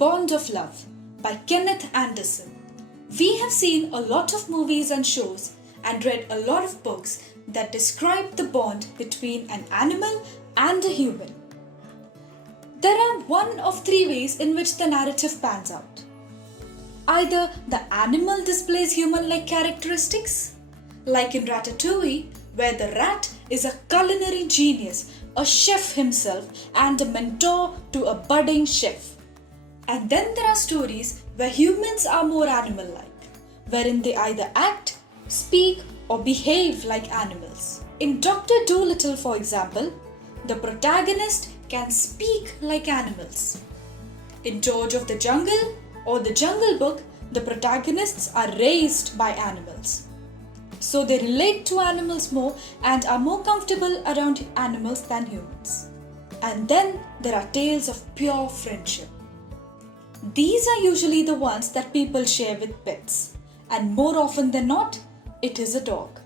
Bond of Love by Kenneth Anderson. We have seen a lot of movies and shows and read a lot of books that describe the bond between an animal and a human. There are one of three ways in which the narrative pans out. Either the animal displays human-like characteristics, like in Ratatouille, where the rat is a culinary genius, a chef himself, and a mentor to a budding chef. And then there are stories where humans are more animal-like, wherein they either act, speak, or behave like animals. In Dr. Dolittle, for example, the protagonist can speak like animals. In George of the Jungle or The Jungle Book, the protagonists are raised by animals. So they relate to animals more and are more comfortable around animals than humans. And then there are tales of pure friendship. These are usually the ones that people share with pets, and more often than not, it is a dog.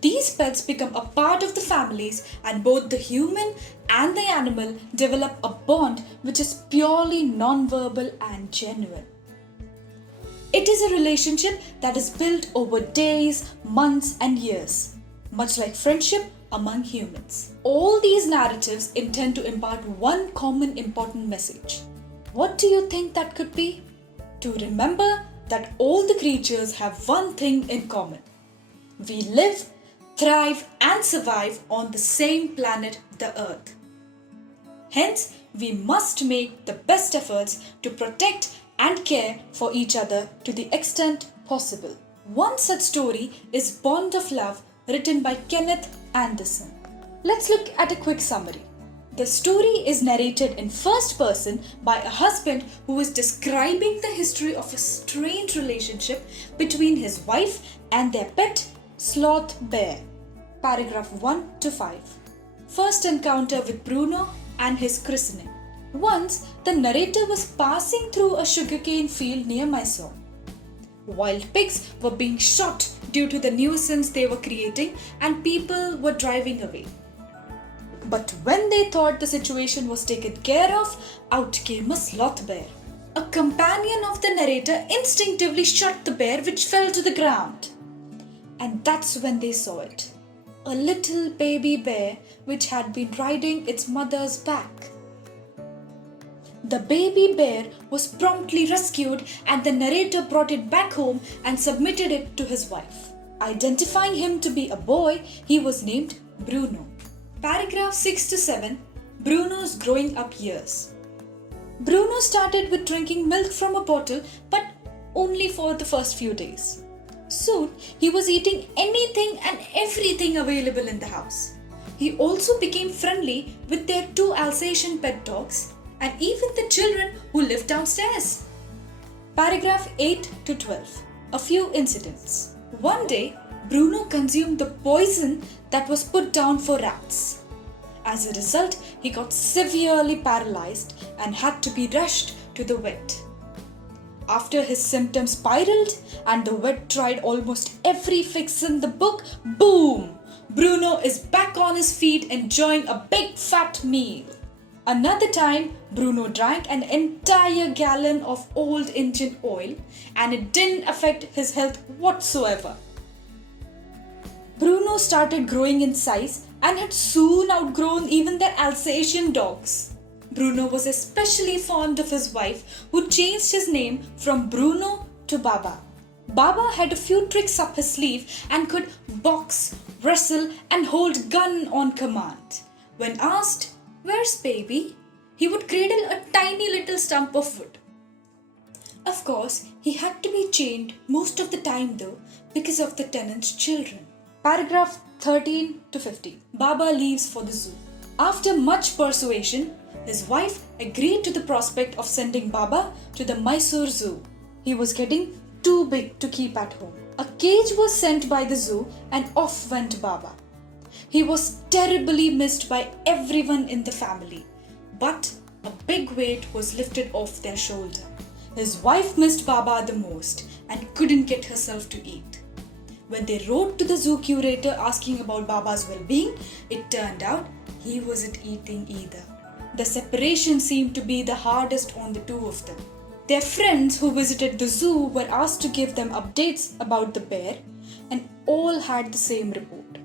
These pets become a part of the families, and both the human and the animal develop a bond which is purely non-verbal and genuine. It is a relationship that is built over days, months, and years, much like friendship among humans. All these narratives intend to impart one common important message. What do you think that could be? To remember that all the creatures have one thing in common. We live, thrive, and survive on the same planet, the Earth. Hence, we must make the best efforts to protect and care for each other to the extent possible. One such story is Bond of Love, written by Kenneth Anderson. Let's look at a quick summary. The story is narrated in first person by a husband who is describing the history of a strange relationship between his wife and their pet, sloth bear. Paragraph 1 to 5. First encounter with Bruno and his christening. Once, the narrator was passing through a sugarcane field near Mysore. Wild pigs were being shot due to the nuisance they were creating, and people were driving away. But when they thought the situation was taken care of, out came a sloth bear. A companion of the narrator instinctively shot the bear, which fell to the ground. And that's when they saw it. A little baby bear which had been riding its mother's back. The baby bear was promptly rescued, and the narrator brought it back home and submitted it to his wife. Identifying him to be a boy, he was named Bruno. Paragraph 6 to 7. Bruno's growing up years. Bruno started with drinking milk from a bottle, but only for the first few days. Soon, he was eating anything and everything available in the house. He also became friendly with their two Alsatian pet dogs and even the children who lived downstairs. Paragraph 8 to 12. A few incidents. One day, Bruno consumed the poison that was put down for rats. As a result, he got severely paralyzed and had to be rushed to the vet. After his symptoms spiraled and the vet tried almost every fix in the book, boom! Bruno is back on his feet enjoying a big fat meal. Another time, Bruno drank an entire gallon of old engine oil, and it didn't affect his health whatsoever. Bruno started growing in size and had soon outgrown even their Alsatian dogs. Bruno was especially fond of his wife, who changed his name from Bruno to Baba. Baba had a few tricks up his sleeve and could box, wrestle, and hold gun on command. When asked, "Where's baby?" he would cradle a tiny little stump of wood. Of course, he had to be chained most of the time though, because of the tenant's children. Paragraph 13 to 15. Baba leaves for the zoo. After much persuasion, his wife agreed to the prospect of sending Baba to the Mysore Zoo. He was getting too big to keep at home. A cage was sent by the zoo and off went Baba. He was terribly missed by everyone in the family, but a big weight was lifted off their shoulder. His wife missed Baba the most and couldn't get herself to eat. When they wrote to the zoo curator asking about Baba's well-being, it turned out he wasn't eating either. The separation seemed to be the hardest on the two of them. Their friends who visited the zoo were asked to give them updates about the bear, and all had the same report.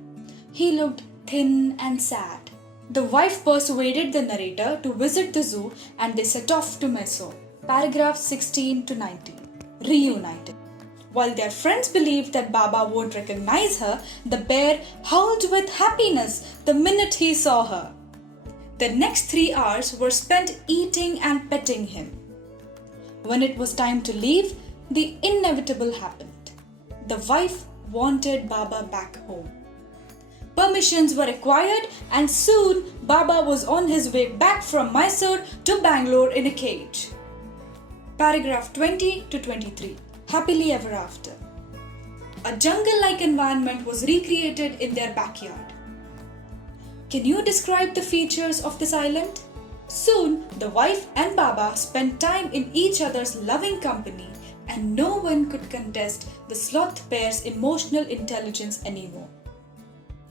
He looked thin and sad. The wife persuaded the narrator to visit the zoo and they set off to Mysore. Paragraph 16 to 19. Reunited. While their friends believed that Baba won't recognize her, the bear howled with happiness the minute he saw her. The next 3 hours were spent eating and petting him. When it was time to leave, the inevitable happened. The wife wanted Baba back home. Permissions were acquired and soon Baba was on his way back from Mysore to Bangalore in a cage. Paragraph 20 to 23. Happily ever after. A jungle-like environment was recreated in their backyard. Can you describe the features of this island? Soon, the wife and Baba spent time in each other's loving company, and no one could contest the sloth pair's emotional intelligence anymore.